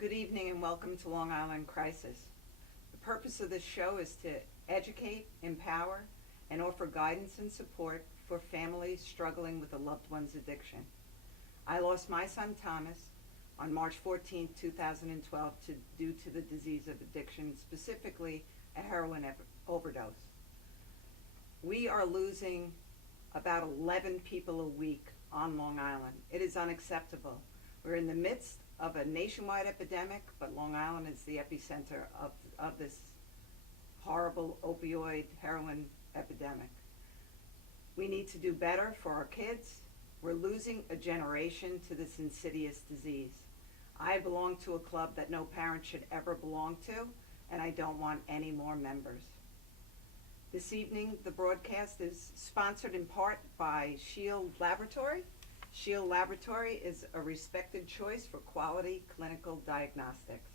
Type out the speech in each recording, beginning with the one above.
Good evening and welcome to Long Island Crisis. The purpose of this show is to educate, empower, and offer guidance and support for families struggling with a loved one's addiction. I lost my son Thomas on March 14, 2012 due to the disease of addiction, specifically a heroin overdose. We are losing about 11 people a week on Long Island. It is unacceptable. We're in the midst of a nationwide epidemic, but Long Island is the epicenter of this horrible opioid heroin epidemic. We need to do better for our kids. We're losing a generation to this insidious disease. I belong to a club that no parent should ever belong to, and I don't want any more members. This evening, the broadcast is sponsored in part by Shield Laboratory. Shield Laboratory is a respected choice for quality clinical diagnostics.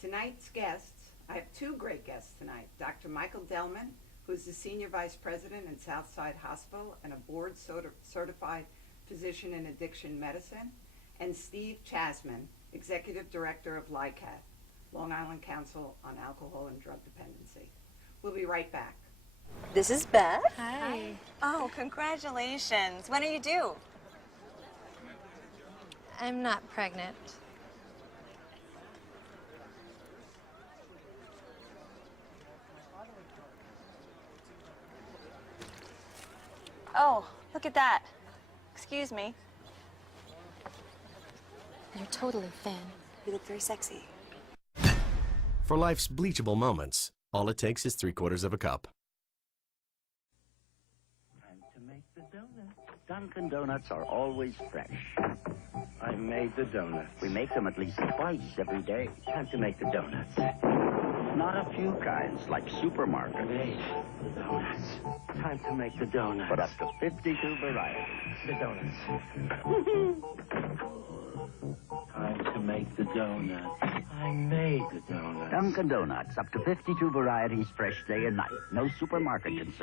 Tonight's guests, I have two great guests tonight. Dr. Michael Delman, who is the Senior Vice President in Southside Hospital and a board-certified physician in addiction medicine, and Steve Chasman, Executive Director of LICAD, Long Island Council on Alcohol and Drug Dependency. We'll be right back. This is Beth. Hi. Oh, congratulations. When are you due? I'm not pregnant. Oh, look at that. Excuse me. You're totally thin. You look very sexy. For life's bleachable moments, all it takes is 3/4 of a cup. Time to make the donuts. Dunkin' Donuts are always fresh. I made the donuts. We make them at least twice every day. Time to make the donuts. Not a few kinds, like supermarket. Made the donuts. Time to make the donuts. But up to 52 varieties. The donuts. Time to make the donuts. I made the donuts. Dunkin' Donuts, up to 52 varieties, fresh day and night. No supermarket can say.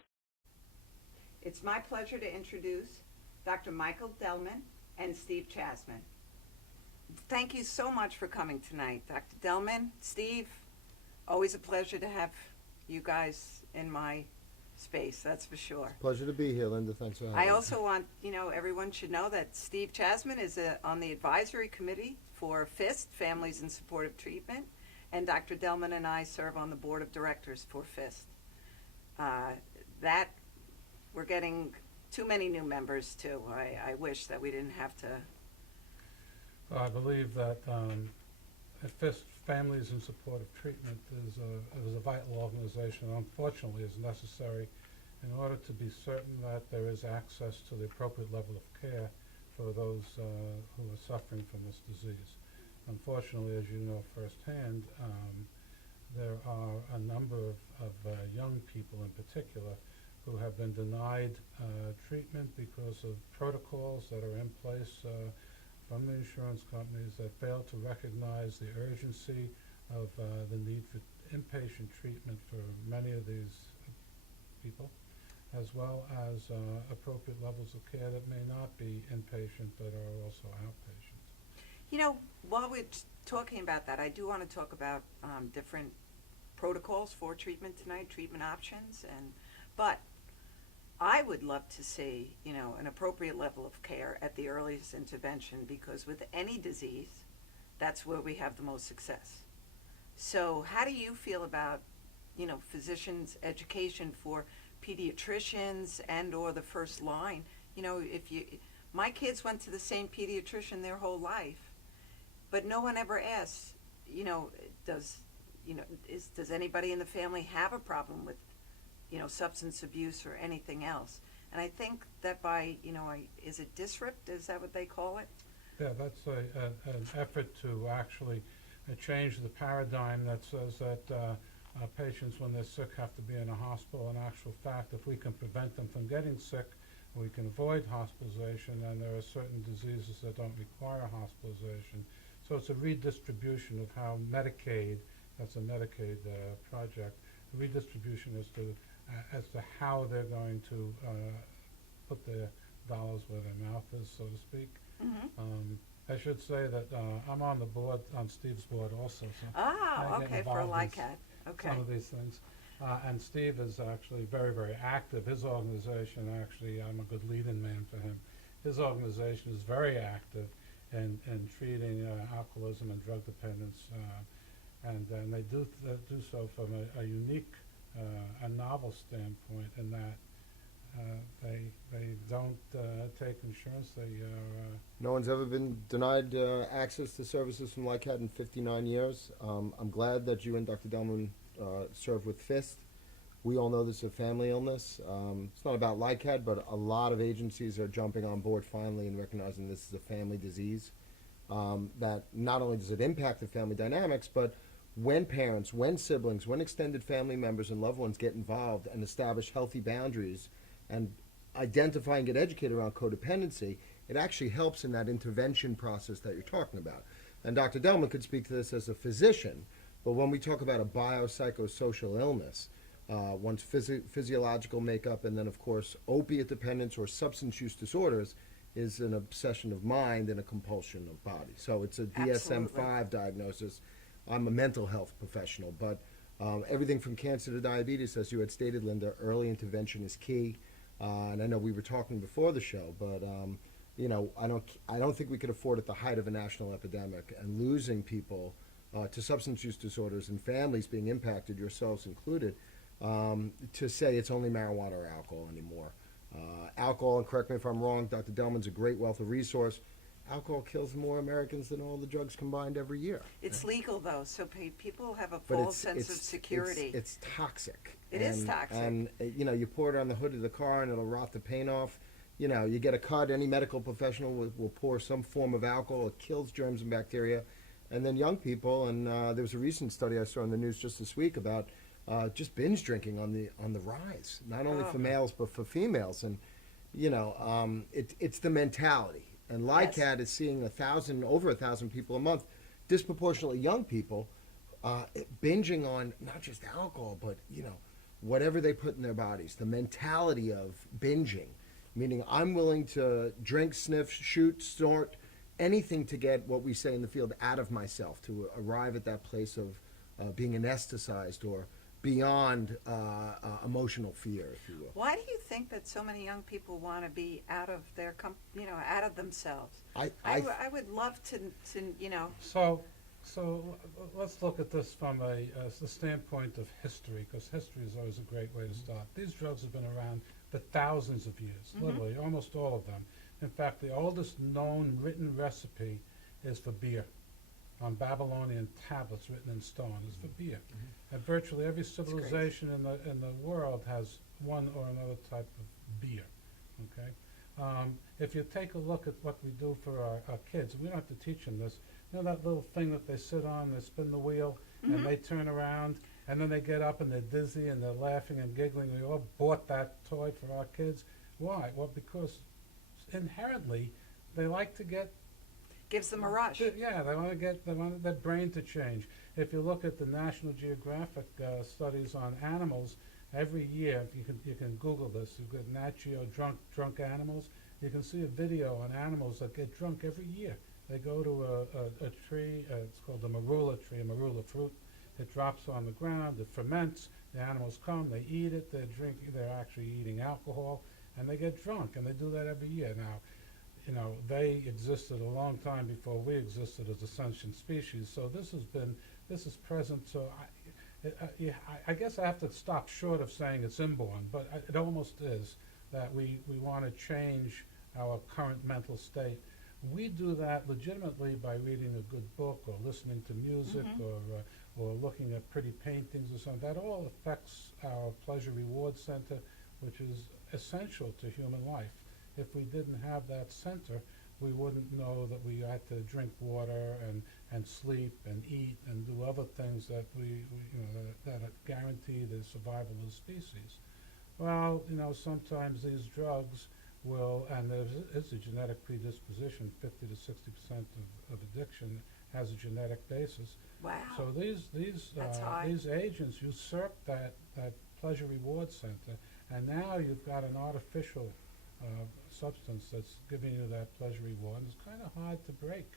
It's my pleasure to introduce Dr. Michael Delman and Steve Chasman. Thank you so much for coming tonight. Dr. Delman, Steve, always a pleasure to have you guys in my space, that's for sure. Pleasure to be here, Linda. Thanks for having me. I also want, everyone should know that Steve Chasman is on the advisory committee for FIST, Families in Supportive Treatment, and Dr. Delman and I serve on the board of directors for FIST. We're getting too many new members too. I wish that we didn't have to. I believe that FIST, Families in Supportive Treatment, is a vital organization, and unfortunately is necessary in order to be certain that there is access to the appropriate level of care for those who are suffering from this disease. Unfortunately, as you know firsthand, there are a number of young people in particular who have been denied treatment because of protocols that are in place from the insurance companies that fail to recognize the urgency of the need for inpatient treatment for many of these people, as well as appropriate levels of care that may not be inpatient but are also outpatient. While we're talking about that, I do want to talk about different protocols for treatment tonight, treatment options, but I would love to see, an appropriate level of care at the earliest intervention, because with any disease, that's where we have the most success. So how do you feel about, physicians' education for pediatricians and or the first line? My kids went to the same pediatrician their whole life, but no one ever asks, does anybody in the family have a problem with substance abuse or anything else? And I think that is it DISRIPT? Is that what they call it? Yeah, that's an effort to actually change the paradigm that says that patients, when they're sick, have to be in a hospital. In actual fact, if we can prevent them from getting sick, we can avoid hospitalization, and there are certain diseases that don't require hospitalization. So it's a redistribution of how Medicaid, that's a Medicaid project, redistribution as to how they're going to put their dollars where their mouth is, so to speak. Mm-hmm. I should say that I'm on the board, on Steve's board also, so Ah, I get okay, for involved in LICAT, okay. some of these things. And Steve is actually very, very active. His organization, actually, I'm a good lead-in man for him. His organization is very active in treating alcoholism and drug dependence, and they do so from a unique, a novel standpoint in that they don't take insurance. They No one's ever been denied access to services from LICAT in 59 years. I'm glad that you and Dr. Delman serve with FIST. We all know this is a family illness. It's not about LICAT, but a lot of agencies are jumping on board finally and recognizing this is a family disease. That not only does it impact the family dynamics, but when parents, when siblings, when extended family members and loved ones get involved and establish healthy boundaries and identify and get educated around codependency, it actually helps in that intervention process that you're talking about. And Dr. Delman could speak to this as a physician, but when we talk about a biopsychosocial illness, one's physiological makeup, and then of course opiate dependence or substance use disorders is an obsession of mind and a compulsion of body. So it's a DSM-5 diagnosis. I'm a mental health professional, but everything from cancer to diabetes, as you had stated, Linda, early intervention is key. And I know we were talking before the show, but you know, I don't think we could afford at the height of a national epidemic and losing people to substance use disorders and families being impacted, yourselves included, to say it's only marijuana or alcohol anymore. Alcohol, and correct me if I'm wrong, Dr. Delman's a great wealth of resource. Alcohol kills more Americans than all the drugs combined every year. It's legal though, so people have a But false sense of security. It's toxic. It is toxic. And you know, you pour it on the hood of the car and it'll rot the paint off. You know, you get a cut, any medical professional will pour some form of alcohol. It kills germs and bacteria. And then young people, and there was a recent study I saw in the news just this week about just binge drinking on the rise, not only for males but for females. And you know, it's the mentality. And LICAT is seeing over 1,000 people a month, disproportionately young people, binging on not just alcohol, but you know, whatever they put in their bodies. The mentality of binging, meaning I'm willing to drink, sniff, shoot, snort, anything to get what we say in the field out of myself, to arrive at that place of being anesthetized or beyond emotional fear, if you will. Why do you think that so many young people want to be out of their, out of themselves? I would love to, you know. So let's look at this from the standpoint of history, because history is always a great way to start. These drugs have been around for thousands of years, literally, almost all of them. In fact, the oldest known written recipe is for beer, on Babylonian tablets written in stone, is for beer. And virtually every civilization in the world has one or another type of beer, okay? If you take a look at what we do for our kids, we don't have to teach them this. You know that little thing that they sit on, they spin the wheel, and they turn around, and then they get up and they're dizzy and they're laughing and giggling. We all bought that toy for our kids. Why? Well, because inherently they like to get Gives them a rush. yeah, they want their brain to change. If you look at the National Geographic studies on animals, every year, you can Google this, you've got Nat Geo drunk animals, you can see a video on animals that get drunk every year. They go to a tree, it's called the marula tree, a marula fruit. It drops on the ground, it ferments, the animals come, they eat it, they're actually eating alcohol, and they get drunk, and they do that every year. Now, you know, they existed a long time before we existed as a sentient species, so this is present. So I guess I have to stop short of saying it's inborn, but it almost is, that we want to change our current mental state. We do that legitimately by reading a good book or listening to music or looking at pretty paintings or something. That all affects our pleasure reward center, which is essential to human life. If we didn't have that center, we wouldn't know that we had to drink water and sleep and eat and do other things that that guarantee the survival of the species. Well, you know, sometimes these drugs will, and there is a genetic predisposition. 50 to 60% of addiction has a genetic basis. Wow. So these agents usurp that pleasure reward center, and now you've got an artificial substance that's giving you that pleasure reward. And it's kind of hard to break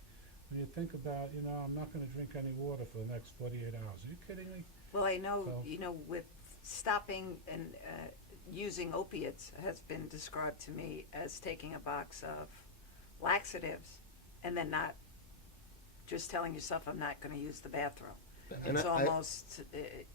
when you think about, I'm not going to drink any water for the next 48 hours. Are you kidding me? Well, I know, So- with stopping and using opiates has been described to me as taking a box of laxatives and then not just telling yourself, I'm not going to use the bathroom. And It's I- almost, it's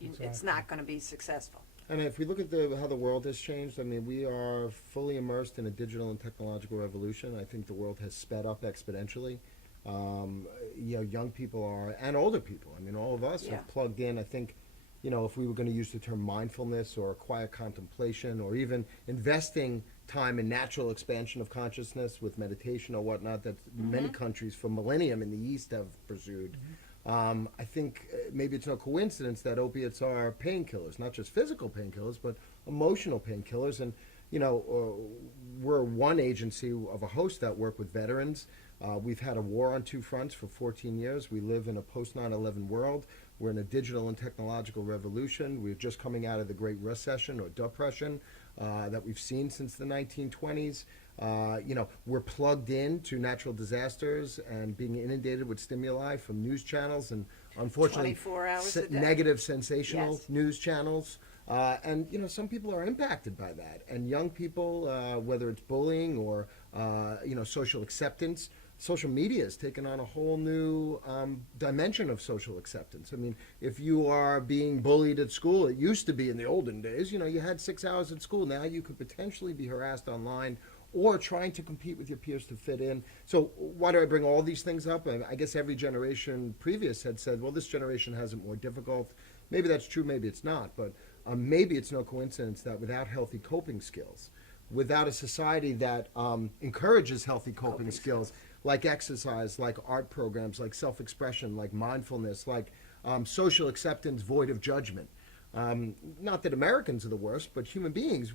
Exactly. not going to be successful. And if we look at how the world has changed, I mean, we are fully immersed in a digital and technological revolution. I think the world has sped up exponentially. Young people are, and older people. I mean, all of us Yeah. have plugged in. I think, if we were going to use the term mindfulness or quiet contemplation or even investing time in natural expansion of consciousness with meditation or whatnot that many countries for millennium in the East have pursued. I think maybe it's no coincidence that opiates are painkillers, not just physical painkillers, but emotional painkillers. And, we're one agency of a host that work with veterans. We've had a war on two fronts for 14 years. We live in a post 9/11 world. We're in a digital and technological revolution. We're just coming out of the Great Recession or Depression that we've seen since the 1920s. We're plugged in to natural disasters and being inundated with stimuli from news channels and unfortunately 24 hours a day. negative sensational Yes. news channels. And some people are impacted by that. And young people, whether it's bullying or social acceptance, social media has taken on a whole new dimension of social acceptance. I mean, if you are being bullied at school, it used to be in the olden days, you had 6 hours at school. Now you could potentially be harassed online or trying to compete with your peers to fit in. So why do I bring all these things up? I guess every generation previous had said, well, this generation has it more difficult. Maybe that's true, maybe it's not. But maybe it's no coincidence that without healthy coping skills, without a society that encourages healthy coping skills, like exercise, like art programs, like self-expression, like mindfulness, like social acceptance void of judgment. Not that Americans are the worst, but human beings.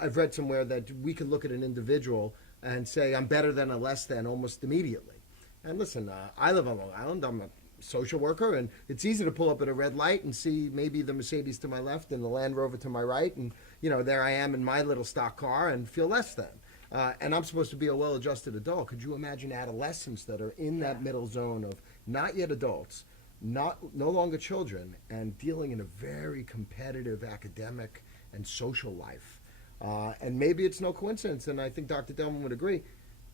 I've read somewhere that we can look at an individual and say, I'm better than or less than almost immediately. And listen, I live on Long Island. I'm a social worker, and it's easy to pull up at a red light and see maybe the Mercedes to my left and the Land Rover to my right, and there I am in my little stock car and feel less than. And I'm supposed to be a well-adjusted adult. Could you imagine adolescents that are in that middle zone of not yet adults, no longer children, and dealing in a very competitive academic and social life? And maybe it's no coincidence, and I think Dr. Delman would agree,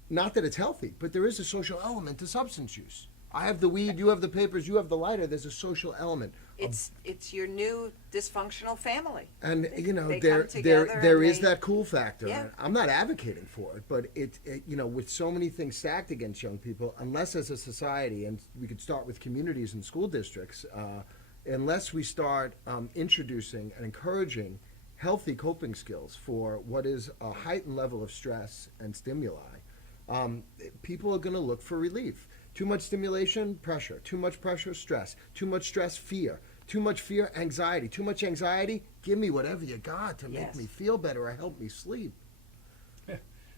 not that it's healthy, but there is a social element to substance use. I have the weed, you have the papers, you have the lighter. There's a social element. It's your new dysfunctional family. And They there come together there and is they- that cool factor. Yeah. I'm not advocating for it, but it with so many things stacked against young people, unless as a society, and we could start with communities and school districts, unless we start introducing and encouraging healthy coping skills for what is a heightened level of stress and stimuli, people are going to look for relief. Too much stimulation, pressure. Too much pressure, stress. Too much stress, fear. Too much fear, anxiety. Too much anxiety, give me whatever you got to make Yes. me feel better or help me sleep.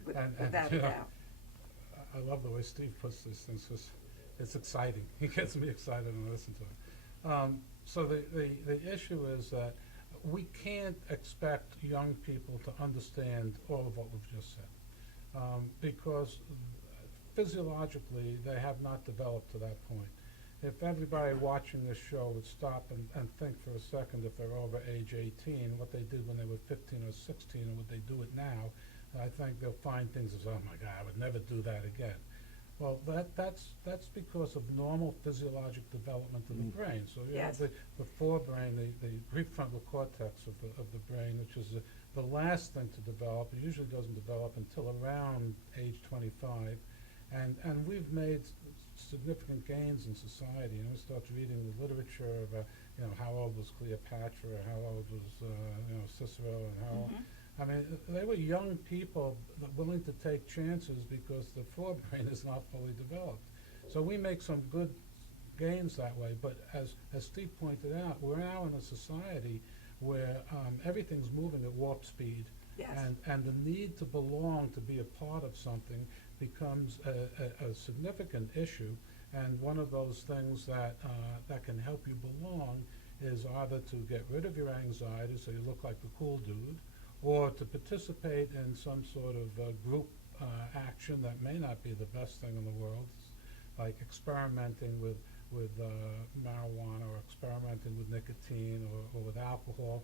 Without a doubt. I love the way Steve puts these things, 'cause it's exciting. He gets me excited when I listen to him. So the issue is that we can't expect young people to understand all of what we've just said, because physiologically they have not developed to that point. If everybody watching this show would stop and think for a second, if they're over age 18, what they did when they were 15 or 16 and would they do it now, I think they'll find things as, oh my God, I would never do that again. Well, that's because of normal physiologic development of the brain. So you Yes. have the forebrain, the prefrontal cortex of the brain, which is the last thing to develop. It usually doesn't develop until around age 25. And we've made significant gains in society. We start reading the literature about, how old was Cleopatra, how old was, Cicero, and how old. I mean, they were young people willing to take chances because the forebrain is not fully developed. So we make some good gains that way. But as Steve pointed out, we're now in a society where everything's moving at warp speed. Yes. And the need to belong, to be a part of something, becomes a significant issue. And one of those things that can help you belong is either to get rid of your anxiety so you look like the cool dude, or to participate in some sort of group action that may not be the best thing in the world, like experimenting with marijuana or experimenting with nicotine or with alcohol.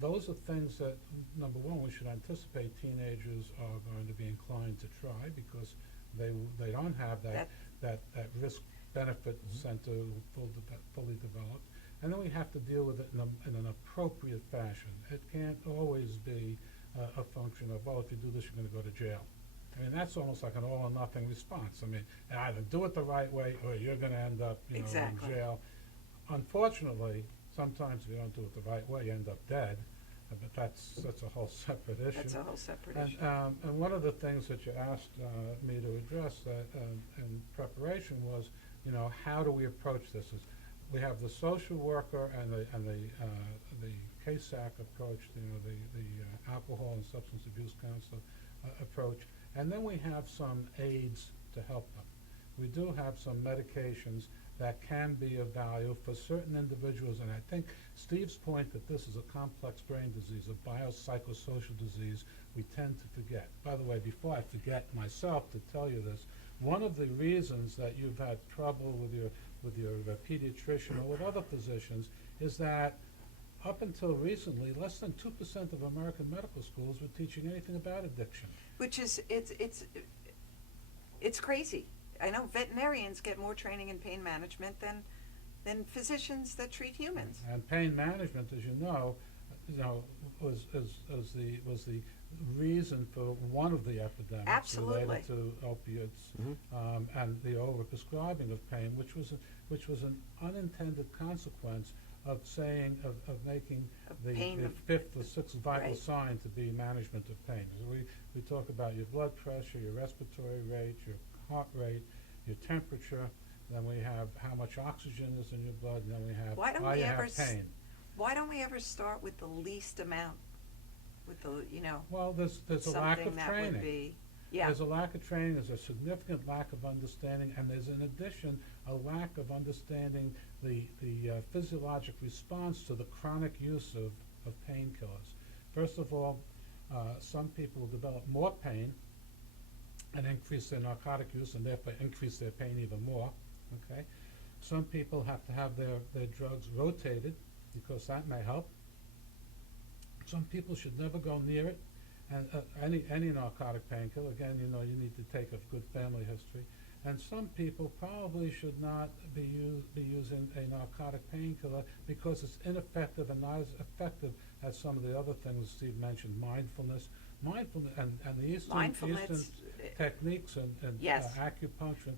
Those are things that, number one, we should anticipate teenagers are going to be inclined to try because they don't have that risk-benefit center fully developed. And then we have to deal with it in an appropriate fashion. It can't always be a function of, well, if you do this, you're going to go to jail. I mean, that's almost like an all or nothing response. I mean, either do it the right way or you're going to end up, Exactly. in jail. Unfortunately, sometimes if you don't do it the right way, you end up dead. But that's a whole separate issue. That's a whole separate And, issue. and one of the things that you asked me to address in preparation was, how do we approach this? We have the social worker and the CASAC approach, the alcohol and substance abuse counselor approach, and then we have some aids to help them. We do have some medications that can be of value for certain individuals, and I think Steve's point that this is a complex brain disease, a biopsychosocial disease, we tend to forget. By the way, before I forget myself to tell you this, one of the reasons that you've had trouble with your pediatrician or with other physicians is that up until recently, less than 2% of American medical schools were teaching anything about addiction. Which is, it's crazy. I know veterinarians get more training in pain management than physicians that treat humans. And pain management, as you know, was the reason for one of the epidemics Absolutely. related to opiates and the overprescribing of pain, which was an unintended consequence of making the fifth or sixth vital Right. sign to be management of pain. So we talk about your blood pressure, your respiratory rate, your heart rate, your temperature, then we have how much oxygen is in your blood, and then we have Why don't why we you ever have pain. Why don't we ever start with the least amount? With the, Well, there's a lack something of that training. would be, yeah. There's a lack of training, there's a significant lack of understanding, and there's in addition a lack of understanding the physiologic response to the chronic use of painkillers. First of all, some people develop more pain and increase their narcotic use and therefore increase their pain even more, okay? Some people have to have their drugs rotated because that may help. Some people should never go near it, and any narcotic painkiller, again, you need to take a good family history. And some people probably should not be using a narcotic painkiller because it's ineffective and not as effective as some of the other things Steve mentioned, mindfulness and the Eastern techniques and Yes. acupuncture.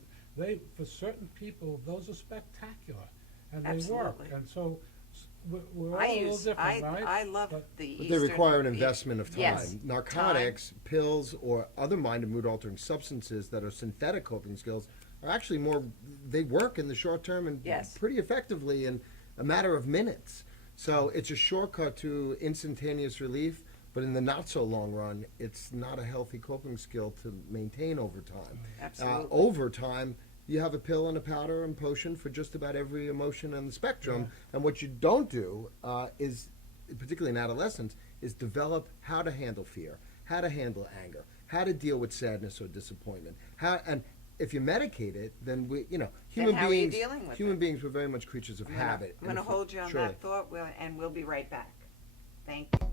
For certain people, those are spectacular, and they Absolutely. work. And so we're all a little different, right? I love But the But Eastern. they require an investment of time. Yes. Narcotics, pills, or other mind and mood altering substances that are synthetic coping skills are actually they work in the short term and Yes. pretty effectively in a matter of minutes. So it's a shortcut to instantaneous relief, but in the not so long run, it's not a healthy coping skill to maintain over time. Absolutely. Over time, you have a pill and a powder and potion for just about every emotion on the spectrum. And what you don't do is, particularly in adolescence, is develop how to handle fear, how to handle anger, how to deal with sadness or disappointment. And if you medicate it, then human how are you beings, dealing with human it? beings were very much creatures of habit. I'm going to And if- hold you on surely. that thought, and we'll be right back. Thank you.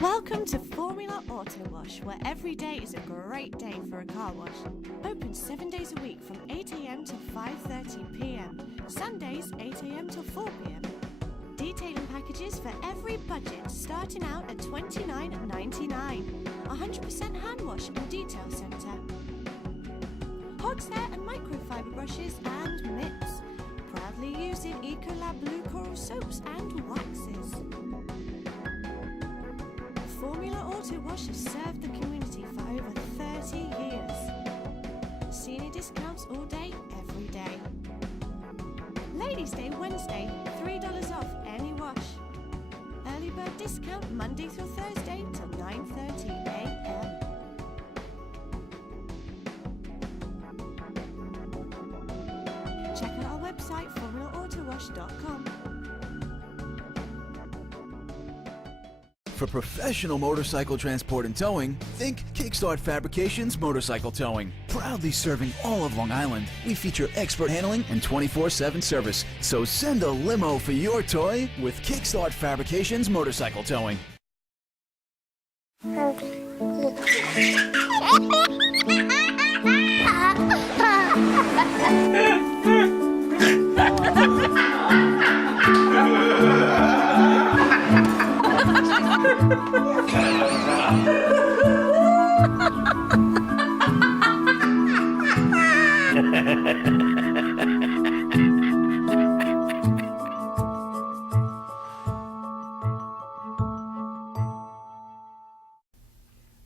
Welcome to Formula Auto Wash, where every day is a great day for a car wash. Open 7 days a week from 8 a.m. to 5:30 p.m. Sundays 8 a.m. till 4 p.m. Detailing packages for every budget, starting out at $29.99. 100% hand wash and detail centre. Hog's hair and microfiber brushes and mitts. Proudly using Ecolab Blue Coral soaps and waxes. Formula Auto Wash has served the community for over 30 years. Senior discounts all day, every day. Ladies' Day Wednesday, $3 off any wash. Early bird discount Monday through Thursday till 9:30 a.m. Check out our website, formulaautowash.com. For professional motorcycle transport and towing, think Kickstart Fabrications Motorcycle Towing. Proudly serving all of Long Island, we feature expert handling and 24/7 service. So send a limo for your toy with Kickstart Fabrications Motorcycle Towing.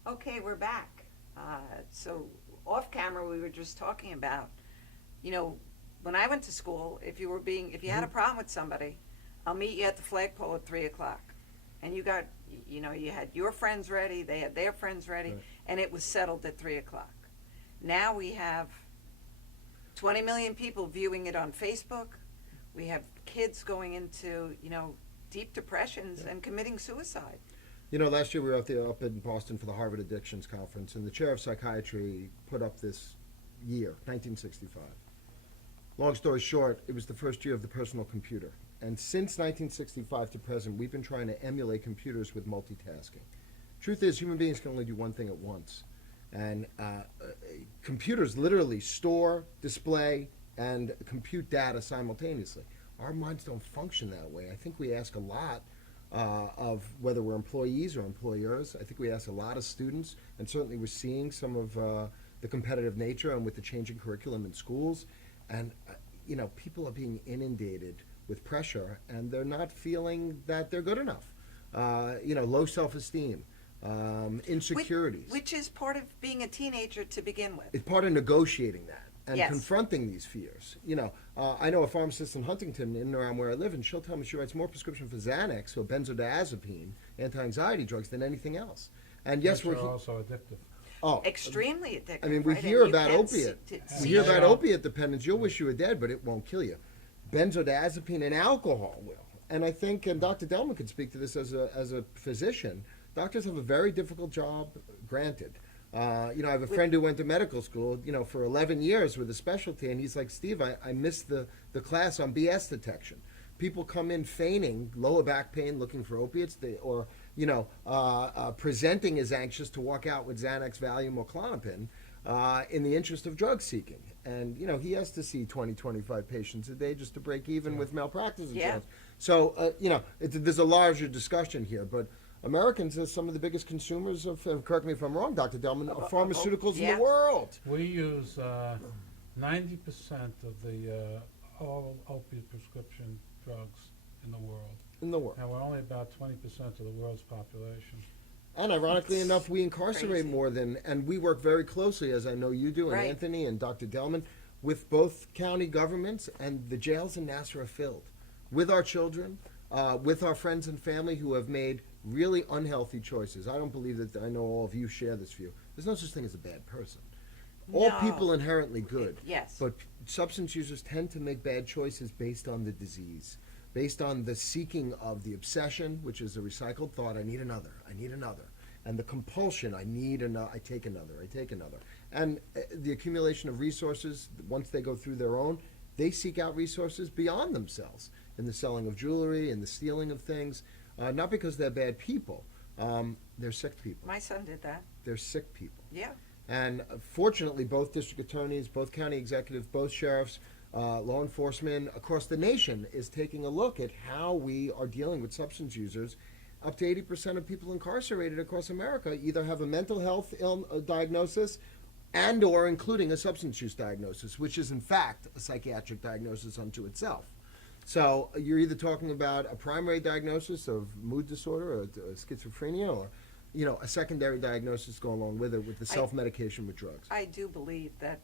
Okay, we're back. So off camera, we were just talking about, you know, when I went to school, if you had a problem with somebody, I'll meet you at the flagpole at 3:00, and you got, you know, you had your friends ready, they had their friends ready, Right. and it was settled at 3:00. Now we have 20 million people viewing it on Facebook. We have kids going into, you know, deep depressions and committing suicide. You know, last year we were up in Boston for the Harvard Addictions Conference, and the chair of psychiatry put up this year, 1965. Long story short, it was the first year of the personal computer. And since 1965 to present, we've been trying to emulate computers with multitasking. Truth is, human beings can only do one thing at once. And computers literally store, display, and compute data simultaneously. Our minds don't function that way. I think we ask a lot of whether we're employees or employers. I think we ask a lot of students, and certainly we're seeing some of the competitive nature and with the changing curriculum in schools. And, you know, people are being inundated with pressure, and they're not feeling that they're good enough. You know, low self-esteem, insecurities. Which is part of being a teenager to begin with. It's part of negotiating that and Yes. confronting these fears. You know, I know a pharmacist in Huntington, in and around where I live, and she'll tell me she writes more prescription for Xanax or benzodiazepine, anti-anxiety drugs, than anything else. And yes, Which we're are also addictive. Extremely addictive. I mean, we right? hear And you about can opiate. see We hear it. about opiate dependence. You'll wish you were dead, but it won't kill you. Benzodiazepine and alcohol will. And I think, and Dr. Delman could speak to this as a physician, doctors have a very difficult job, granted. You know, I have a friend who went to medical school, you know, for 11 years with a specialty, and he's like, Steve, I missed the class on BS detection. People come in feigning lower back pain, looking for opiates, or, you know, presenting as anxious to walk out with Xanax, Valium, or Klonopin in the interest of drug seeking. And, you know, he has to see 20, 25 patients a day just to break even with malpractice insurance. So, you know, there's a larger discussion here, but Americans are some of the biggest consumers of, correct me if I'm wrong, Dr. Delman, of pharmaceuticals in the world. We use 90% of the all opiate prescription drugs in the world. In the world. And we're only about 20% of the world's population. And ironically enough, we incarcerate crazy. more than, and we work very closely, as I know you do, and Right. Anthony and Dr. Delman, with both county governments, and the jails in Nassau are filled with our children, with our friends and family who have made really unhealthy choices. I don't believe that, I know all of you share this view. There's no such thing as a bad person. All No. people inherently good. Yes. But substance users tend to make bad choices based on the disease, based on the seeking of the obsession, which is a recycled thought, I need another, and the compulsion, I need another, I take another. And the accumulation of resources, once they go through their own, they seek out resources beyond themselves in the selling of jewelry and the stealing of things, not because they're bad people, they're sick people. My son did that. They're sick people. Yeah. And fortunately, both district attorneys, both county executives, both sheriffs, law enforcement across the nation is taking a look at how we are dealing with substance users. Up to 80% of people incarcerated across America either have a mental health diagnosis and or including a substance use diagnosis, which is in fact a psychiatric diagnosis unto itself. So you're either talking about a primary diagnosis of mood disorder or schizophrenia, or, you know, a secondary diagnosis go along with it with the self-medication with drugs. I do believe that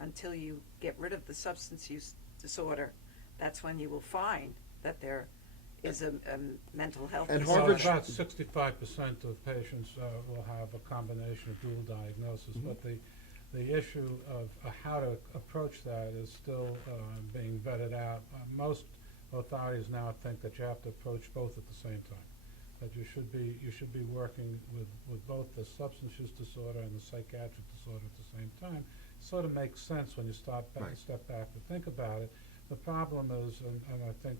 until you get rid of the substance use disorder, that's when you will find that there is a mental health And disorder. Harvard About 65% of patients will have a combination of dual diagnosis, but the issue of how to approach that is still being vetted out. Most authorities now think that you have to approach both at the same time. that you should be working with both the substance use disorder and the psychiatric disorder at the same time. Sort of makes sense when you step back and think about it. The problem is, and I think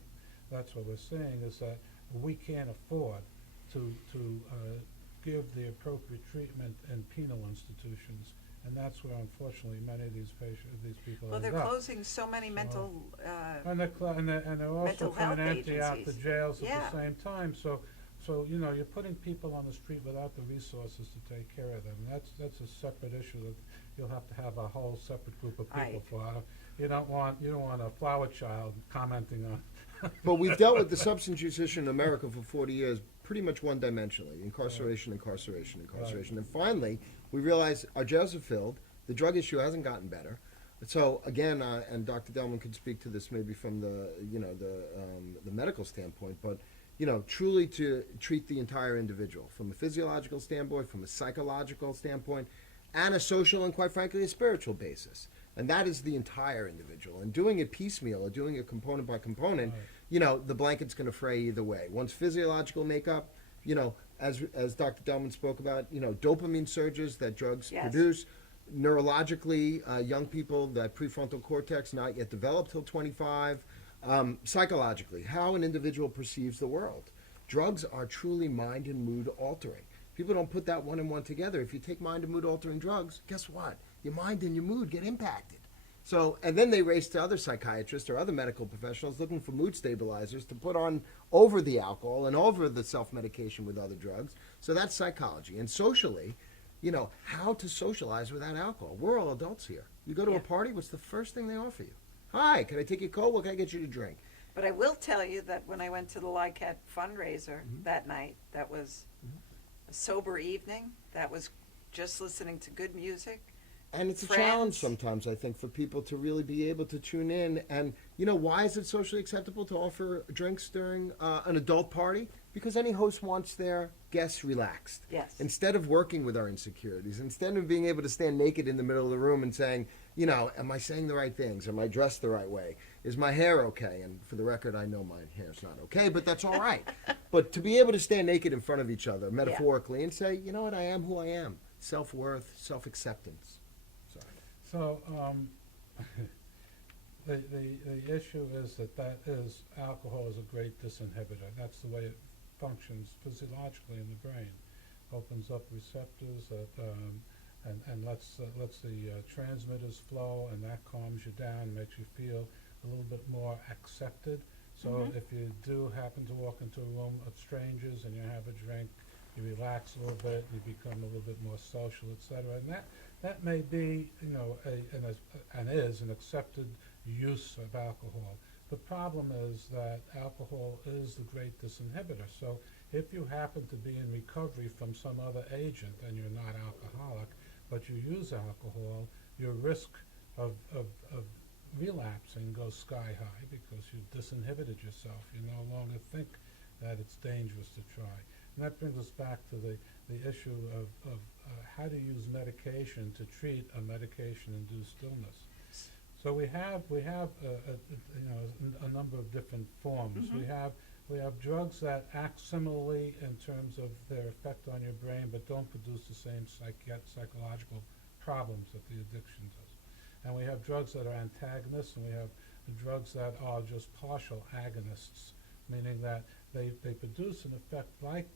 that's what we're saying, is that we can't afford to give the appropriate treatment in penal institutions, and that's where unfortunately many of these people Well, end they're up. closing so many mental, And they're also mental trying health to empty out the agencies. jails at Yeah. the same time. So you know, you're putting people on the street without the resources to take care of them. And that's a separate issue that you'll have to have a whole separate group of people Right. for. You don't want a flower child commenting on. But we've dealt with the substance use issue in America for 40 years pretty much one-dimensionally, incarceration, incarceration, incarceration. And finally, we realized our jails are filled, the drug issue hasn't gotten better. So again, and Dr. Delman could speak to this maybe from the medical standpoint, but truly to treat the entire individual from a physiological standpoint, from a psychological standpoint, and a social and quite frankly a spiritual basis. And that is the entire individual. And doing it piecemeal or doing it component by component, the blanket's going to fray either way. Once physiological makeup, as Dr. Delman spoke about, dopamine surges that drugs Yes. produce, neurologically, young people, that prefrontal cortex not yet developed till 25, psychologically, how an individual perceives the world. Drugs are truly mind and mood altering. People don't put that one and one together. If you take mind and mood altering drugs, guess what? Your mind and your mood get impacted. So, and then they race to other psychiatrists or other medical professionals looking for mood stabilizers to put on over the alcohol and over the self-medication with other drugs. So that's psychology. And socially, how to socialize without alcohol. We're all adults here. You go to a party, what's the first thing they offer you? Hi, can I take you cold? What can I get you to drink? But I will tell you that when I went to the LICAT fundraiser that night, that was a sober evening. That was just listening to good music. And it's a Friends. challenge sometimes, I think, for people to really be able to tune in. And, why is it socially acceptable to offer drinks during an adult party? Because any host wants their guests relaxed. Yes. Instead of working with our insecurities, instead of being able to stand naked in the middle of the room and saying, am I saying the right things? Am I dressed the right way? Is my hair okay? And for the record, I know my hair's not okay, but that's all right. But to be able to stand naked in front of each other, metaphorically, and say, you know what, I am who I am. Self-worth, self-acceptance. So the issue is that alcohol is a great disinhibitor. That's the way it functions physiologically in the brain. Opens up receptors and lets the transmitters flow, and that calms you down, makes you feel a little bit more accepted. So if you do happen to walk into a room of strangers and you have a drink, you relax a little bit, you become a little bit more social, etc. And that may be, and is an accepted use of alcohol. The problem is that alcohol is the great disinhibitor. So if you happen to be in recovery from some other agent and you're not alcoholic, but you use alcohol, your risk of relapsing goes sky high because you've disinhibited yourself. You no longer think that it's dangerous to try. And that brings us back to the issue of how to use medication to treat a medication-induced illness. So we have a number of different forms. We have drugs that act similarly in terms of their effect on your brain, but don't produce the same psychological problems that the addiction does. And we have drugs that are antagonists, and we have drugs that are just partial agonists, meaning that they produce an effect like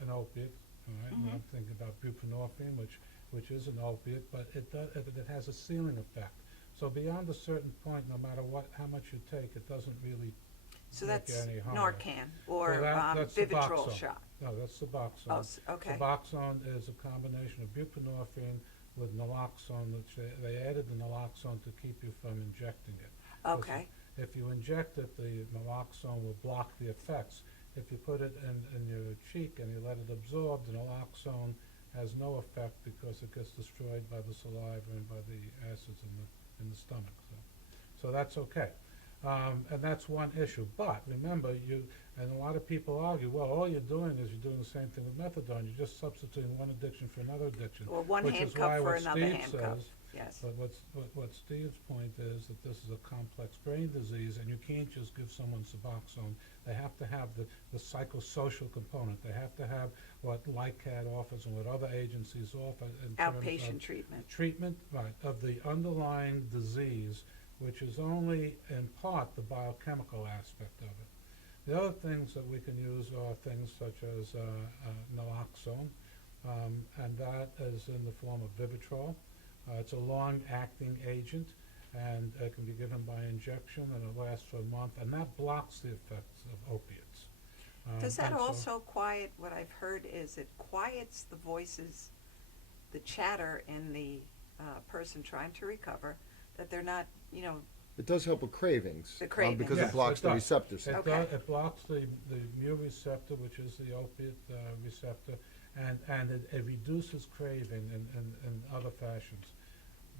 an opiate. All right? And I'm thinking about buprenorphine, which is an opiate, but it has a ceiling effect. So beyond a certain point, no matter how much you take, it doesn't really So make that's any harm. Narcan or So that's Vivitrol Suboxone. shot. No, that's Suboxone. Oh, okay. Suboxone is a combination of buprenorphine with naloxone, which they added the naloxone to keep you from injecting it. 'Cause Okay. If you inject it, the naloxone will block the effects. If you put it in your cheek and you let it absorb, the naloxone has no effect because it gets destroyed by the saliva and by the acids in the stomach. So that's okay. And that's one issue. But remember, and a lot of people argue, well, all you're doing is you're doing the same thing with methadone. You're just substituting one addiction for another addiction. Or one which is handcuff why for what another Steve handcuff. says, Yes. but what Steve's point is that this is a complex brain disease, and you can't just give someone Suboxone. They have to have the psychosocial component. They have to have what LICAD offers and what other agencies offer in terms Outpatient of treatment. treatment, right, of the underlying disease, which is only in part the biochemical aspect of it. The other things that we can use are things such as naloxone, and that is in the form of Vivitrol. It's a long-acting agent, and it can be given by injection, and it lasts for a month, and that blocks the effects of opiates. Does that and so- also quiet, what I've heard is it quiets the voices, the chatter in the person trying to recover, that they're not, It does help with cravings. The cravings. Because Yes, it blocks the does. receptor It system. Okay. It blocks the mu receptor, which is the opiate receptor, and it reduces craving in other fashions.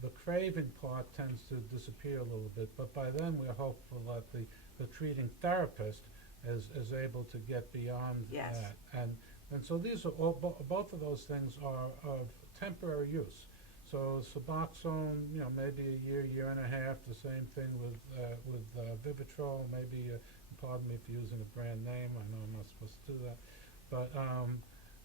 The craving part tends to disappear a little bit, but by then we're hopeful that the treating therapist is able to get beyond Yes. that. And so these are all, both of those things are of temporary use. So Suboxone, maybe a year and a half. The same thing with Vivitrol. Maybe, pardon me for using a brand name. I know I'm not supposed to do that, but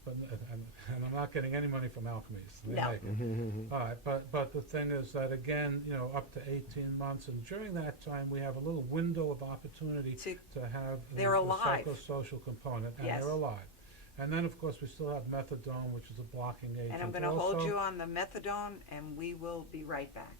and I'm not getting any money from Alchemies. They No. make it. All right, but the thing is that again, up to 18 months, and during that time we have a little window of opportunity to have They're alive. the psychosocial component, and Yes. they're alive. And then, of course, we still have methadone, which is a blocking agent. And I'm going to hold also. you on the methadone, and we will be right back.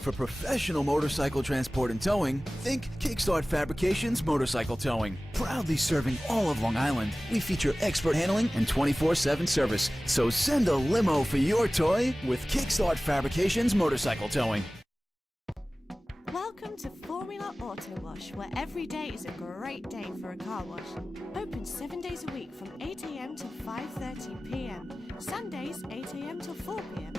For professional motorcycle transport and towing, think Kickstart Fabrications Motorcycle Towing. Proudly serving all of Long Island, we feature expert handling and 24/7 service. So send a limo for your toy with Kickstart Fabrications Motorcycle Towing. Welcome to Formula Auto Wash, where every day is a great day for a car wash. Open 7 days a week from 8 a.m. to 5:30 p.m. Sundays 8 a.m. to 4 p.m.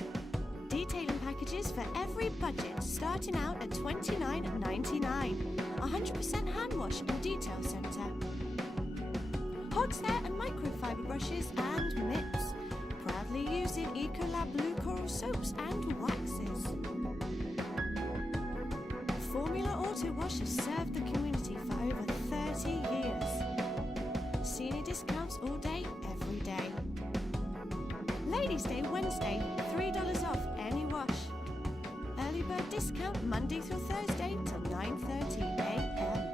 Detailing packages for every budget, starting out at $29.99. 100% hand wash and detail centre. Hot hair and microfiber brushes and mitts. Proudly using Ecolab Blue Coral soaps and waxes. Formula Auto Wash has served the community for over 30 years. Senior discounts all day, every day. Ladies' Day Wednesday, $3 off any wash. Early bird discount Monday through Thursday till 9:30 a.m.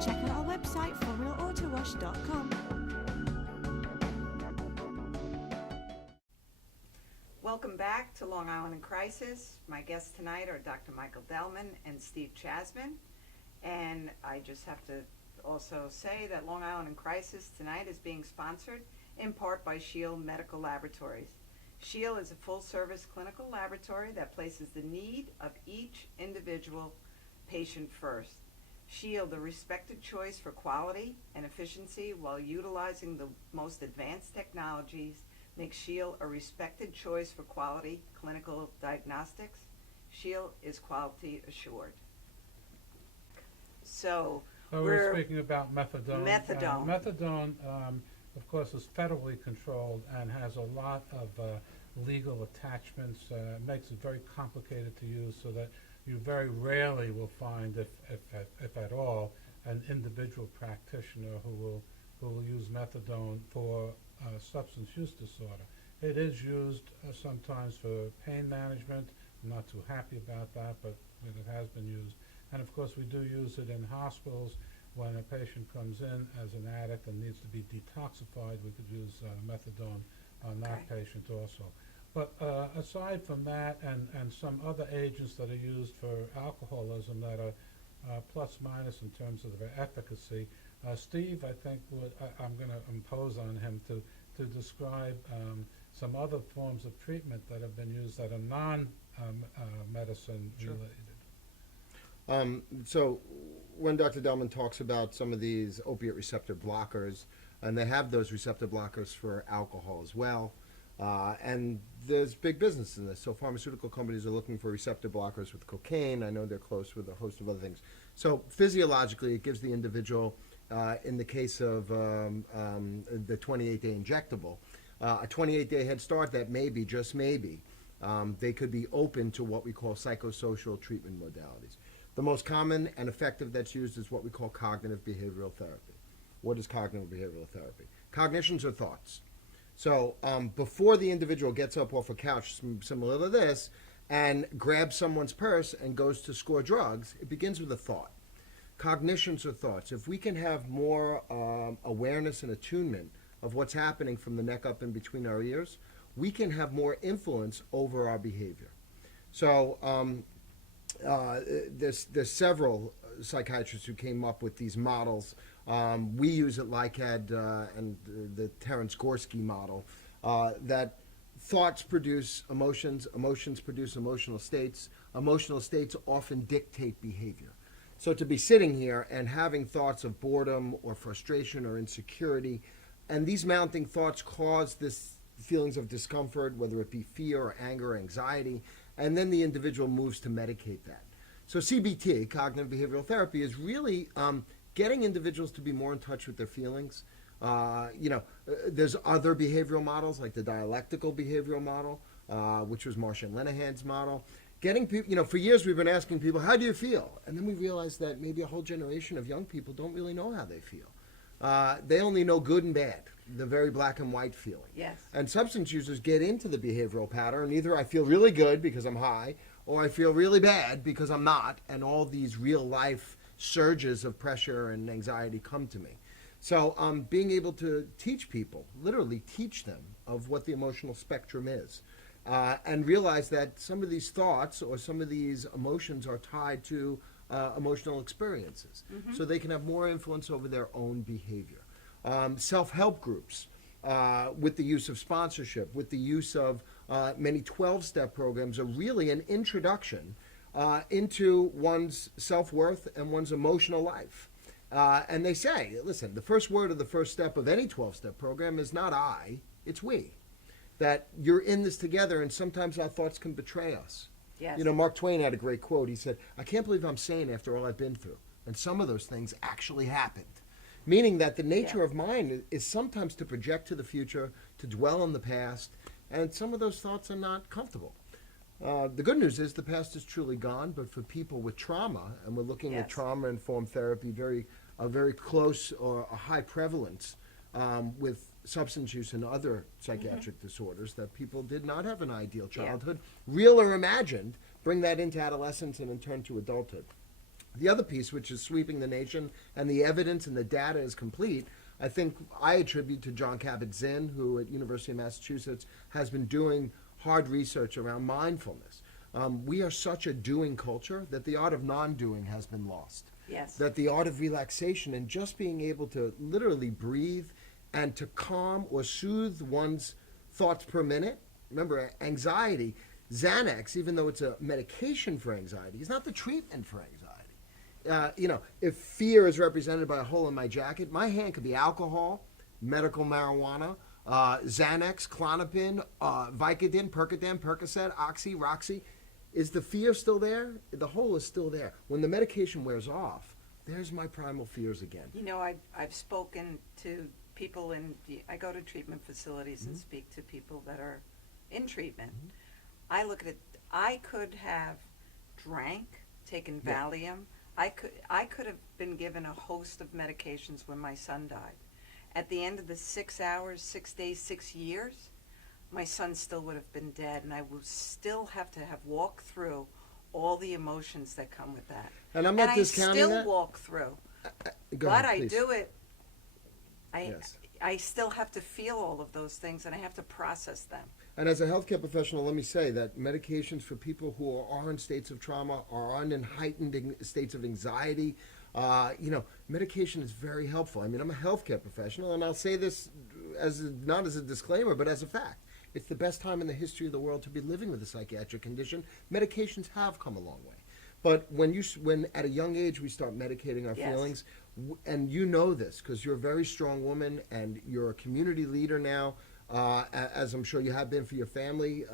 Check out our website, formulaautowash.com. Welcome back to Long Island in Crisis. My guests tonight are Dr. Michael Delman and Steve Chasman. And I just have to also say that Long Island in Crisis tonight is being sponsored in part by Shield Medical Laboratories. Shield is a full-service clinical laboratory that places the need of each individual patient first. Shield, a respected choice for quality and efficiency while utilizing the most advanced technologies, makes Shield a respected choice for quality clinical diagnostics. Shield is quality assured. So we're speaking about methadone. Methadone. Methadone, of course, is federally controlled and has a lot of legal attachments. It makes it very complicated to use, so that you very rarely will find, if at all, an individual practitioner who will use methadone for substance use disorder. It is used sometimes for pain management. I'm not too happy about that, but it has been used. And of course, we do use it in hospitals. When a patient comes in as an addict and needs to be detoxified, we could use methadone on that patient also. But aside from that and some other agents that are used for alcoholism that are plus minus in terms of their efficacy, Steve, I think I'm going to impose on him to describe some other forms of treatment that have been used that are non-medicine related. So when Dr. Delman talks about some of these opiate receptor blockers, and they have those receptor blockers for alcohol as well, and there's big business in this. So pharmaceutical companies are looking for receptor blockers with cocaine. I know they're close with a host of other things. So physiologically, it gives the individual, in the case of the 28-day injectable, a 28-day head start that maybe, just maybe, they could be open to what we call psychosocial treatment modalities. The most common and effective that's used is what we call cognitive behavioral therapy. What is cognitive behavioral therapy? Cognitions are thoughts. So before the individual gets up off a couch, similar to this, and grabs someone's purse and goes to score drugs, it begins with a thought. Cognitions are thoughts. If we can have more awareness and attunement of what's happening from the neck up in between our ears, we can have more influence over our behavior. So there's several psychiatrists who came up with these models. We use at LICAD and the Terence Gorski model, that thoughts produce emotions, emotions produce emotional states often dictate behavior. So to be sitting here and having thoughts of boredom or frustration or insecurity, and these mounting thoughts cause this feelings of discomfort, whether it be fear or anger or anxiety, and then the individual moves to medicate that. So CBT, cognitive behavioral therapy, is really getting individuals to be more in touch with their feelings. There's other behavioral models like the dialectical behavioral model, which was Marsha Linehan's model. Getting people, for years we've been asking people, how do you feel? And then we realized that maybe a whole generation of young people don't really know how they feel. They only know good and bad, the very black and white feeling. Yes. And substance users get into the behavioral pattern. Either I feel really good because I'm high, or I feel really bad because I'm not, and all these real life surges of pressure and anxiety come to me. So being able to teach people, literally teach them of what the emotional spectrum is, and realize that some of these thoughts or some of these emotions are tied to emotional experiences, so they can have more influence over their own behavior. Self-help groups, with the use of sponsorship, with the use of many 12-step programs, are really an introduction into one's self-worth and one's emotional life. And they say, listen, the first word of the first step of any 12-step program is not I, it's we. That you're in this together, and sometimes our thoughts can betray us. Yes. Mark Twain had a great quote. He said, I can't believe I'm sane after all I've been through. And some of those things actually happened. Meaning that the nature of mind is sometimes to project to the future, to dwell on the past, and some of those thoughts are not comfortable. The good news is the past is truly gone, but for people with trauma, and we're looking at trauma-informed therapy, a very close or a high prevalence with substance use and other psychiatric disorders, that people did not have an ideal childhood, real or imagined, bring that into adolescence and in turn to adulthood. The other piece, which is sweeping the nation, and the evidence and the data is complete, I think I attribute to John Kabat-Zinn, who at University of Massachusetts has been doing hard research around mindfulness. We are such a doing culture that the art of non-doing has been lost. Yes. That the art of relaxation and just being able to literally breathe and to calm or soothe one's thoughts per minute. Remember, anxiety, Xanax, even though it's a medication for anxiety, is not the treatment for anxiety. If fear is represented by a hole in my jacket, my hand could be alcohol, medical marijuana, Xanax, Klonopin, Vicodin, Percodan, Percocet, Oxy, Roxy. Is the fear still there? The hole is still there. When the medication wears off, there's my primal fears again. I've spoken to people I go to treatment facilities and speak to people that are in treatment, I look at it, I could have drank, taken Valium. I could have been given a host of medications when my son died. At the end of the 6 hours, 6 days, 6 years, my son still would have been dead, and I would still have to have walked through all the emotions that come with that. And I'm not discounting I still that. walk through. Go But ahead, I please. do it. Yes. I still have to feel all of those things, and I have to process them. And as a healthcare professional, let me say that medications for people who are in states of trauma, are in heightened states of anxiety, medication is very helpful. I mean, I'm a healthcare professional, and I'll say this not as a disclaimer, but as a fact. It's the best time in the history of the world to be living with a psychiatric condition. Medications have come a long way. But when at a young age we start medicating our Yes. feelings, and you know this because you're a very strong woman and you're a community leader now, as I'm sure you have been for your family,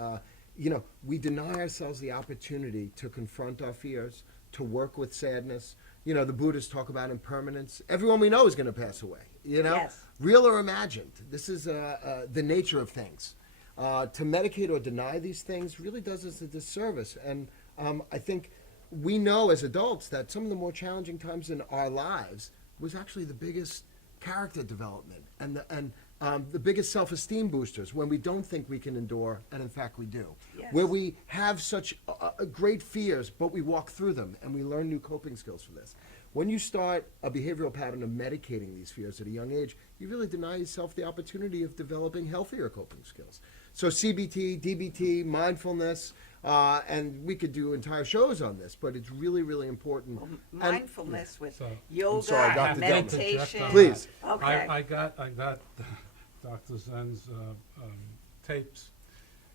we deny ourselves the opportunity to confront our fears, to work with sadness. The Buddhists talk about impermanence. Everyone we know is going to pass away, Yes. Real or imagined. This is the nature of things. To medicate or deny these things really does us a disservice. And I think we know as adults that some of the more challenging times in our lives was actually the biggest character development and the biggest self-esteem boosters when we don't think we can endure, and in fact we do. Yes. Where we have such great fears, but we walk through them and we learn new coping skills for this. When you start a behavioral pattern of medicating these fears at a young age, you really deny yourself the opportunity of developing healthier coping skills. So CBT, DBT, mindfulness, and we could do entire shows on this, but it's really, really important. Mindfulness with So- yoga, sorry, Dr. Delman. meditation. Please. Okay. I got Dr. Zen's tapes,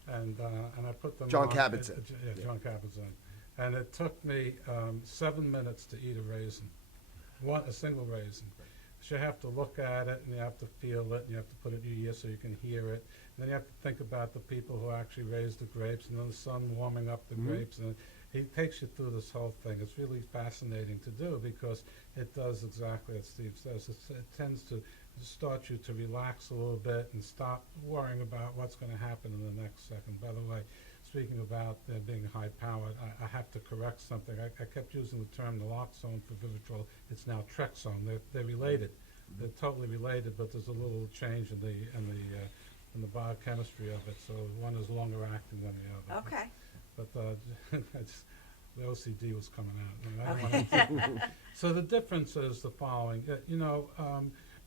and I put them John on. Kabat-Zinn. John Kabat-Zinn. And it took me 7 minutes to eat a raisin, a single raisin. So you have to look at it, and you have to feel it, and you have to put it in your ear so you can hear it. And then you have to think about the people who actually raised the grapes, and then the sun warming up the grapes. And he takes you through this whole thing. It's really fascinating to do because it does exactly as Steve says. It tends to start you to relax a little bit and stop worrying about what's going to happen in the next second. By the way, speaking about being high-powered, I have to correct something. I kept using the term naloxone for Vivitrol. It's now Trexone. They're related. They're totally related, but there's a little change in the biochemistry of it. So one is longer acting than the other. Okay. But the OCD was coming out. I don't wanna- So the difference is the following.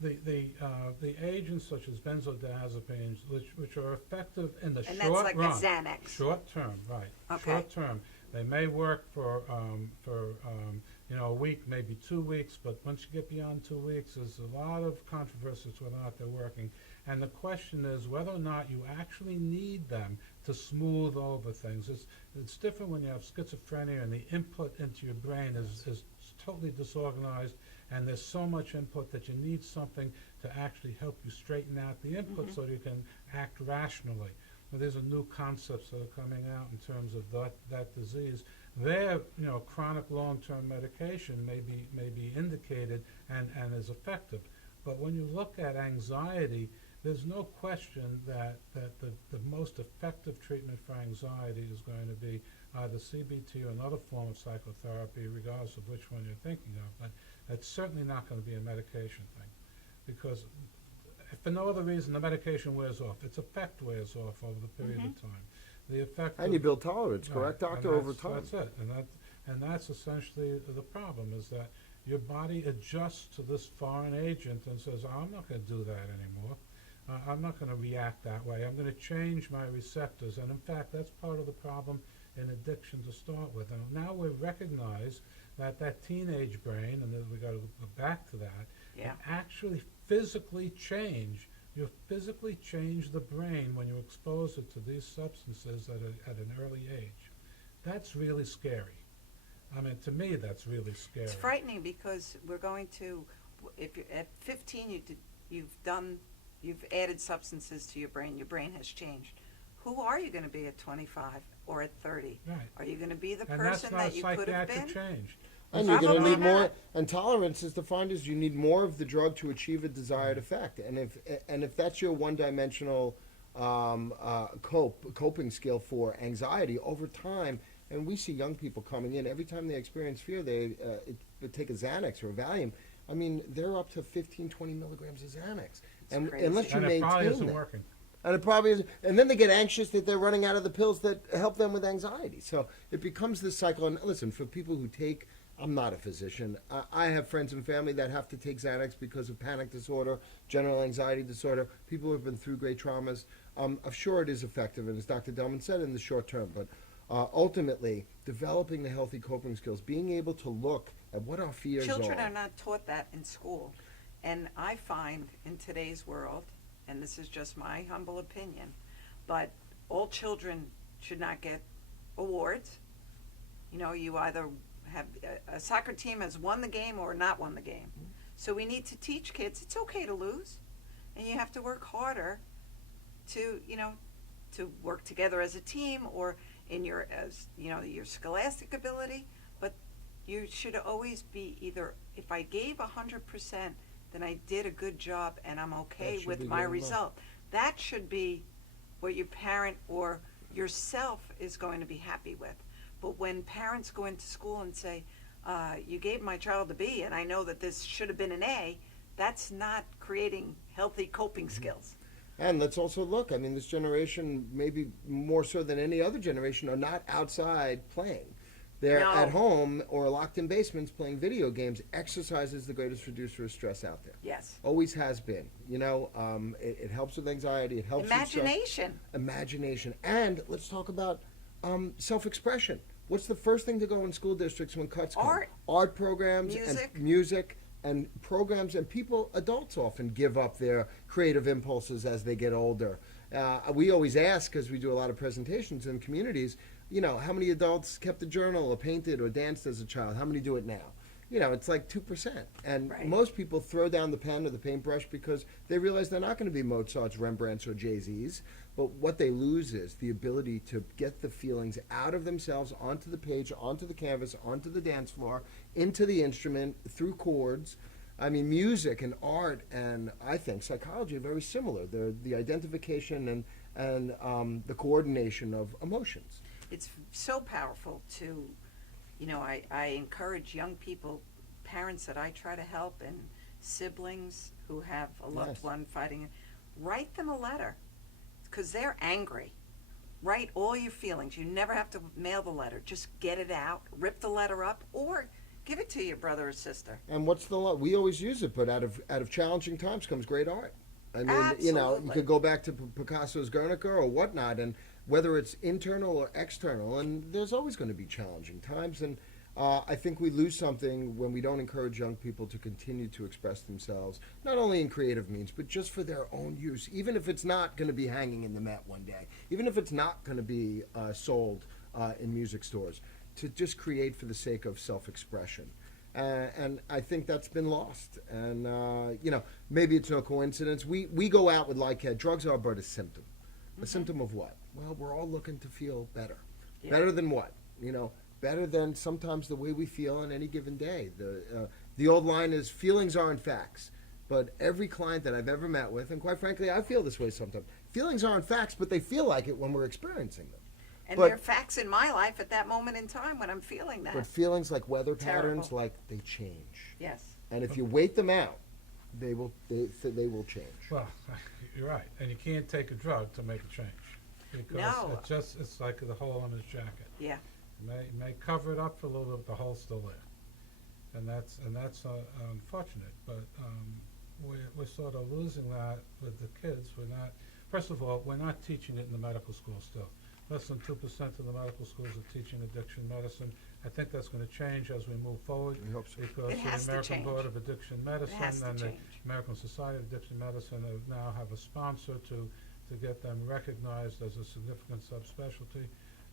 The agents such as benzodiazepines, which are effective in the And short that's like run, a Xanax. short term, right? Okay. Short term, they may work for a week, maybe 2 weeks, but once you get beyond 2 weeks, there's a lot of controversy as to whether or not they're working. And the question is whether or not you actually need them to smooth over things. It's different when you have schizophrenia and the input into your brain is totally disorganized, and there's so much input that you need something to actually help you straighten out the input so you can act rationally. Well, there's a new concepts that are coming out in terms of that disease. There, chronic long-term medication may be indicated and is effective. But when you look at anxiety, there's no question that the most effective treatment for anxiety is going to be either CBT or another form of psychotherapy, regardless of which one you're thinking of. But it's certainly not going to be a medication thing, because if for no other reason, the medication wears off. Its effect wears off over the period of time. The effect And you build tolerance, correct, Right, doctor, and over that's- time? That's it, and that's essentially the problem, is that your body adjusts to this foreign agent and says, I'm not going to do that anymore. I'm not going to react that way. I'm going to change my receptors. And in fact, that's part of the problem in addiction to start with. And now we recognize that teenage brain, and then we got to go back to that, Yeah. actually physically change. You physically change the brain when you expose it to these substances at an early age. That's really scary. I mean, to me, that's really scary. It's frightening because we're going to, if you're at 15, you've added substances to your brain has changed. Who are you going to be at 25 or at 30? Right. Are you going to be the And that's person not that a you could have psychiatric been? change. And you're going to Probably need more, not. and tolerance is defined as you need more of the drug to achieve a desired effect. And if that's your one-dimensional coping skill for anxiety over time. And we see young people coming in, every time they experience fear, they take a Xanax or a Valium. I mean, they're up to 15, 20 milligrams of Xanax. And crazy. unless you And it maintain probably isn't that. working. And it probably is. And then they get anxious that they're running out of the pills that help them with anxiety. So it becomes this cycle. And listen, for people who take, I'm not a physician. I have friends and family that have to take Xanax because of panic disorder, general anxiety disorder, people who have been through great traumas. I'm sure it is effective, and as Dr. Delman said, in the short term. But ultimately, developing the healthy coping skills, being able to look at what our fears Children are. are not taught that in school. And I find in today's world, and this is just my humble opinion, but all children should not get awards. You know, you either have a soccer team has won the game or not won the game. So we need to teach kids it's okay to lose, and you have to work harder to, you know, to work together as a team or in your, as you know, your scholastic ability. But you should always be either, if I gave 100%, then I did a good job and I'm okay with my result. That should be what your parent or yourself is going to be happy with. But when parents go into school and say, you gave my child a B and I know that this should have been an A, that's not creating healthy coping skills. And let's also look, I mean, this generation, maybe more so than any other generation, are not outside playing. They're No. at home or locked in basements playing video games. Exercise is the greatest reducer of stress out there. Yes. Always has been. You know, it helps with anxiety. It helps with stress. Imagination. Imagination. And let's talk about self-expression. What's the first thing to go in school districts when cuts come? Art. Art programs Music. and music and programs, and people, adults often give up their creative impulses as they get older. We always ask, because we do a lot of presentations in communities, you know, how many adults kept a journal or painted or danced as a child? How many do it now? You know, it's like 2%. And Right. most people throw down the pen or the paintbrush because they realize they're not going to be Mozart's, Rembrandt's, or Jay-Z's. But what they lose is the ability to get the feelings out of themselves onto the page, onto the canvas, onto the dance floor, into the instrument, through chords. I mean, music and art and, I think, psychology are very similar. They're the identification and the coordination of emotions. It's so powerful to, you know, I encourage young people, parents that I try to help, and siblings who have a loved Yes. one fighting, write them a letter, because they're angry. Write all your feelings. You never have to mail the letter. Just get it out, rip the letter up, or give it to your brother or sister. And what's the law? We always use it, but out of challenging times comes great art. I mean, you know, you Absolutely. could go back to Picasso's Guernica or whatnot, and whether it's internal or external, and there's always going to be challenging times. And I think we lose something when we don't encourage young people to continue to express themselves, not only in creative means, but just for their own use, even if it's not going to be hanging in the Met one day, even if it's not going to be sold in music stores, to just create for the sake of self-expression. And I think that's been lost. And, you know, maybe it's no coincidence. We go out with Lycat. Drugs are but a symptom. A symptom of what? Well, we're all looking to feel better. Yeah. Better than what? You know, better than sometimes the way we feel on any given day. The old line is, feelings aren't facts. But every client that I've ever met with, and quite frankly, I feel this way sometimes, feelings aren't facts, but they feel like it when we're experiencing them. And But- there are facts in my life at that moment in time when I'm feeling that. But feelings like weather Terrible. patterns, like they change. Yes. And if you wait them out, they will change. Well, you're right, and you can't take a drug to make a change. Because No. it's like the hole in his jacket. Yeah. It may cover it up for a little bit, but the hole's still there. And that's unfortunate, but we're sort of losing that with the kids. First of all, we're not teaching it in the medical school still. Less than 2% of the medical schools are teaching addiction medicine. I think that's going to change as we move forward. We hope so. Because It has the to American change. Board of Addiction Medicine has to and the change. American Society of Addiction Medicine now have a sponsor to get them recognized as a significant subspecialty.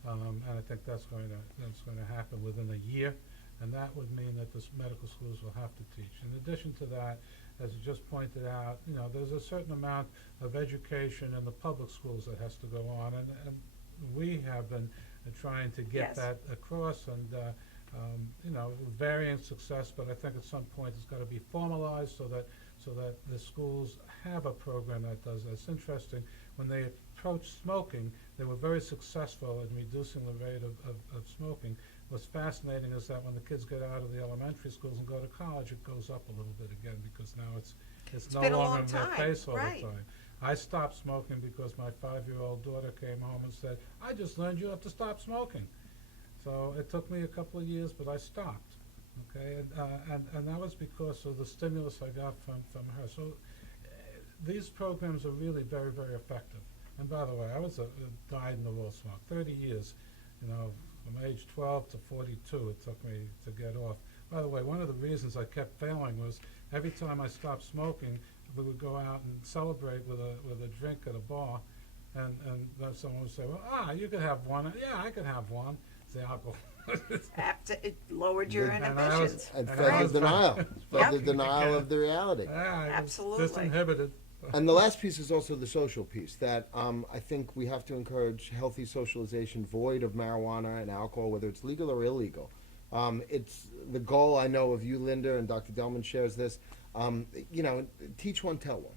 And I think that's going to happen within a year. And that would mean that the medical schools will have to teach. In addition to that, as you just pointed out, you know, there's a certain amount of education in the public schools that has to go on, and we have been trying to get Yes. that across, and you know, with varying success. But I think at some point it's got to be formalized so that so that the schools have a program that does that. It's interesting, when they approached smoking, they were very successful in reducing the rate of smoking. What's fascinating is that when the kids get out of the elementary schools and go to college, it goes up a little bit again, because now it's no been a longer long in their time, face all right. the time. I stopped smoking because my 5-year-old daughter came home and said, "I just learned you have to stop smoking." So it took me a couple of years, but I stopped. Okay, and that was because of the stimulus I got from her. So these programs are really very, very effective. And by the way, I was a dyed-in-the-wool smoker, 30 years, you know, from age 12 to 42 it took me to get off. By the way, one of the reasons I kept failing was every time I stopped smoking, we would go out and celebrate with a drink at a bar, and then someone would say, "Well, you could have one." "Yeah, I could have one." It's the alcohol. It lowered your And inhibitions. And And fed I the was- denial, fed the Yep. denial of the reality. Yeah, I was Absolutely. disinhibited. And the last piece is also the social piece, that I think we have to encourage healthy socialization void of marijuana and alcohol, whether it's legal or illegal. It's the goal, I know, of you, Linda, and Dr. Delman shares this, you know, teach one, tell one.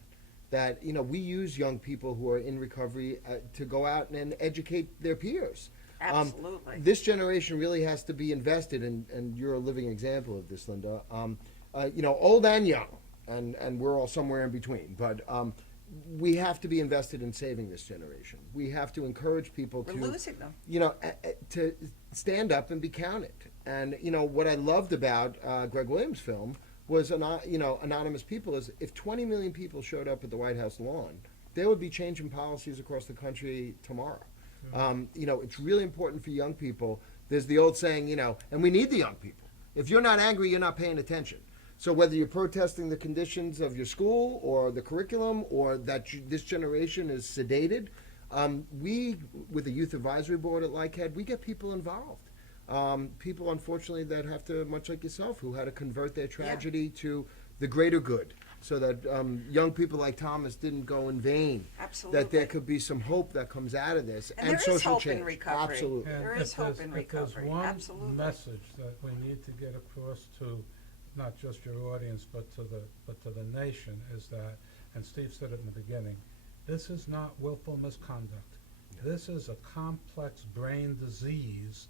That, you know, we use young people who are in recovery to go out and educate their peers. Absolutely. This generation really has to be invested, and you're a living example of this, Linda. You know, old and young, and we're all somewhere in between. But we have to be invested in saving this generation. We have to encourage people We're to, losing them. you know, to stand up and be counted. And you know what I loved about Greg Williams' film was, you know, Anonymous People, is if 20 million people showed up at the White House lawn, there would be changing policies across the country tomorrow. You know, it's really important for young people. There's the old saying, you know, and we need the young people. If you're not angry, you're not paying attention. So whether you're protesting the conditions of your school or the curriculum, or that this generation is sedated, we, with the Youth Advisory Board at LICAD, we get people involved. People, unfortunately, that have to, much like yourself, who had to convert their tragedy to the greater good, so that young people like Thomas didn't go in vain. Absolutely. That there could be some hope that comes out of this, And and there is social hope in change. recovery. Absolutely. There is hope in If there's recovery. one Absolutely. message that we need to get across to not just your audience, but to the nation, is that, and Steve said it in the beginning, this is not willful misconduct. This is a complex brain disease.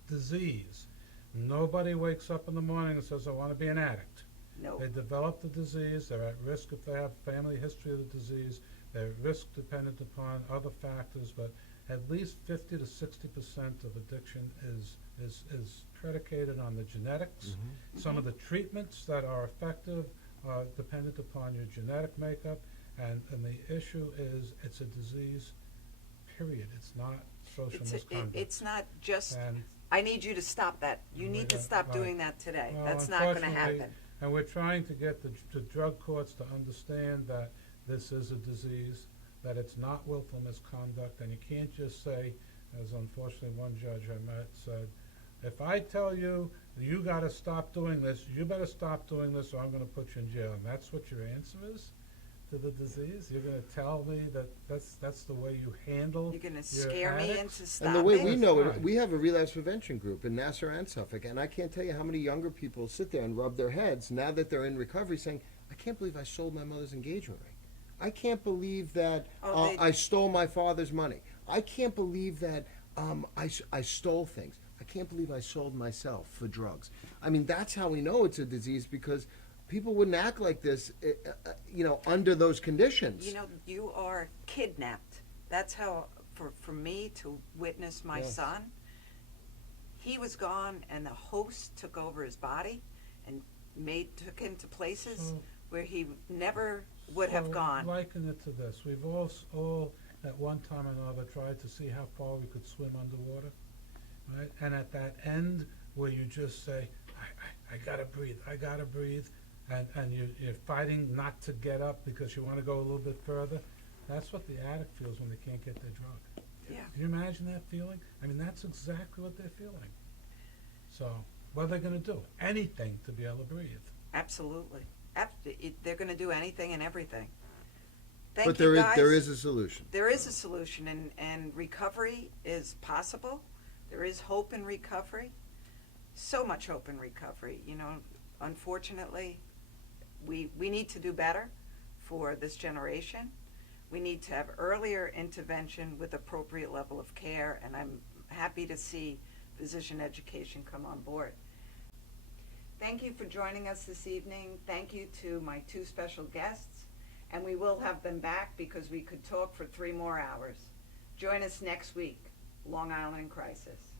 Nobody wakes up in the morning and says, "I want to be an addict." No. They develop the disease. They're at risk if they have family history of the disease. They're at risk dependent upon other factors, but at least 50 to 60% of addiction is predicated on the genetics. Some of the treatments that are effective are dependent upon your genetic makeup, and the issue is it's a disease, period. It's not social misconduct. It's not just, And I need you to stop that. You need to stop right. doing that today. Well, That's not going to unfortunately, happen. And we're trying to get the drug courts to understand that this is a disease, that it's not willful misconduct, and you can't just say, as unfortunately one judge I met said, "If I tell you you got to stop doing this, you better stop doing this, or I'm going to put you in jail." And that's what your answer is to the disease? You're going to tell me that that's the way you handle You're going to your scare me addicts? into And stopping. the way we know That's it, we have a relapse prevention group in Nassau and Suffolk, and I can't tell you how many younger people sit there and rub their heads now that they're in recovery saying, "I can't believe I sold my mother's engagement ring. I can't believe that I stole my father's money. I can't believe that I stole things. I can't believe I sold myself for drugs." I mean, that's how we know it's a disease, because people wouldn't act like this, you know, under those conditions. You know, you are kidnapped. That's how, for me to witness my Yes. son, he was gone and the host took over his body and took him to places So- where he never would have So gone. liken it to this. We've all at one time or another tried to see how far we could swim underwater, right? And at that end where you just say, I gotta breathe, and you're fighting not to get up because you want to go a little bit further, that's what the addict feels when they can't get their drug. Yeah. Can you imagine that feeling? I mean, that's exactly what they're feeling. So what are they going to do? Anything to be able to breathe. Absolutely. They're going to do anything and everything. But Thank there you is guys. there is a solution. There is a solution, and recovery is possible. There is hope in recovery. So much hope in recovery. You know, unfortunately, we need to do better, for this generation. We need to have earlier intervention with appropriate level of care, and I'm happy to see physician education come on board. Thank you for joining us this evening. Thank you to my two special guests, and we will have them back because we could talk for 3 more hours. Join us next week, Long Island Crisis.